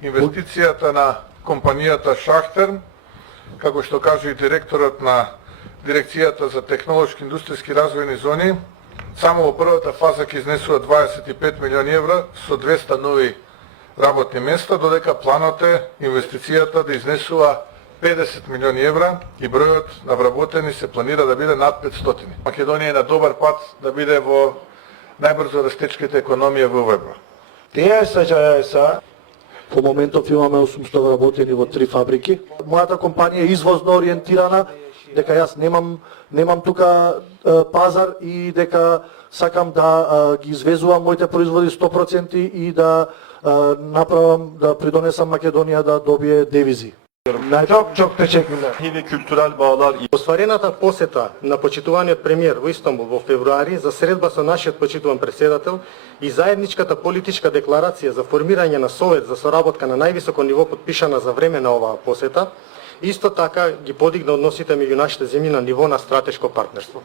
Инвестицијата на компанијата Шахтер, како што кажа и директорот на Дирекцијата за технолошки индустријски развојни зони, само во првата фаза ќе изнесува 25 милиони евра со 200 нови работни места, додека планот е инвестицијата да изнесува 50 милиони евра и бројот на вработени се планира да биде над 500. Македонија е на добар пат да биде во најбрзо растечките економија во Европа. Тие са во моментов имаме 800 вработени во 3 фабрики. Мојата компанија е извозно ориентирана, дека јас немам тука пазар и дека сакам да ги извезувам моите производи 100% и да направам, да придонесам Македонија да добие девизи. Çok teşekkürler. Ve kültürel bağlar. Остварената посета на почитуваниот премиер во Истанбул во февруари за средба со нашиот почитуван претседател и заедничката политичка декларација за формирање на совет за соработка на највисоко ниво подпишана за време на оваа посета, исто така ги подигна односите меѓу нашите земји на ниво на стратешко партнерство.